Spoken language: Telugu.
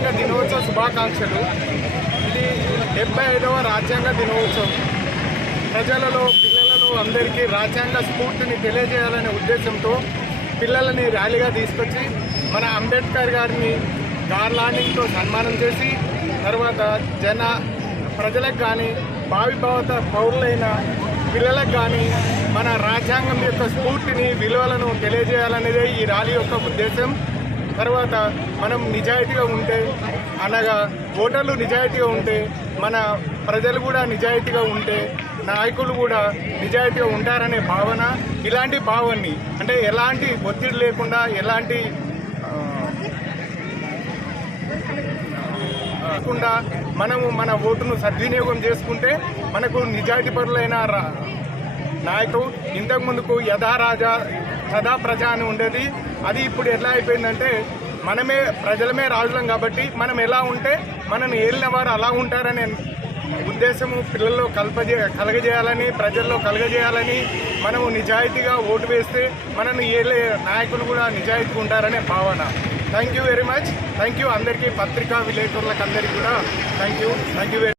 రాజ్యాంగ దినోత్సవ శుభాకాంక్షలు. ఇది 75వ రాజ్యాంగ దినోత్సవం. ప్రజలలో పిల్లలలో అందరికీ రాజ్యాంగ స్ఫూర్తిని తెలియజేయాలనే ఉద్దేశంతో పిల్లలని ర్యాలీగా తీసుకొచ్చి మన అంబేద్కర్ గారిని గార్లాండింగ్తో సన్మానం చేసి తర్వాత ప్రజలకు కానీ భావిభావత పౌరులైన పిల్లలకు కానీ మన రాజ్యాంగం యొక్క స్ఫూర్తిని విలువలను తెలియజేయాలనేదే ఈ ర్యాలీ యొక్క ఉద్దేశం. తర్వాత మనం నిజాయితీగా ఉంటే అనగా ఓటర్లు నిజాయితీగా ఉంటే మన ప్రజలు కూడా నిజాయితీగా ఉంటే నాయకులు కూడా నిజాయితీగా ఉంటారనే భావన. ఇలాంటి భావాన్ని అంటే ఎలాంటి ఒత్తిడి లేకుండా ఎలాంటి మనము మన ఓటును సద్వినియోగం చేసుకుంటే మనకు నిజాయితీపరులైన నాయకుడు. ఇంతకు ముందుకు యథా రాజా సదా ప్రజ అని ఉండేది. అది ఇప్పుడు ఎట్లా అయిపోయిందంటే ప్రజలమే రాజులం కాబట్టి మనం ఎలా ఉంటే మనల్ని ఏలిన వారు అలా ఉంటారనే ఉద్దేశము పిల్లల్లో కలగజేయాలని ప్రజల్లో కలగజేయాలని మనము నిజాయితీగా ఓటు వేస్తే మనల్ని ఏలే నాయకులు కూడా నిజాయితీగా ఉంటారనే భావన. Thank you very much. Thank you అందరికీ, పత్రికా విలేకరులకు అందరికీ కూడా థ్యాంక్ యూ వెరీ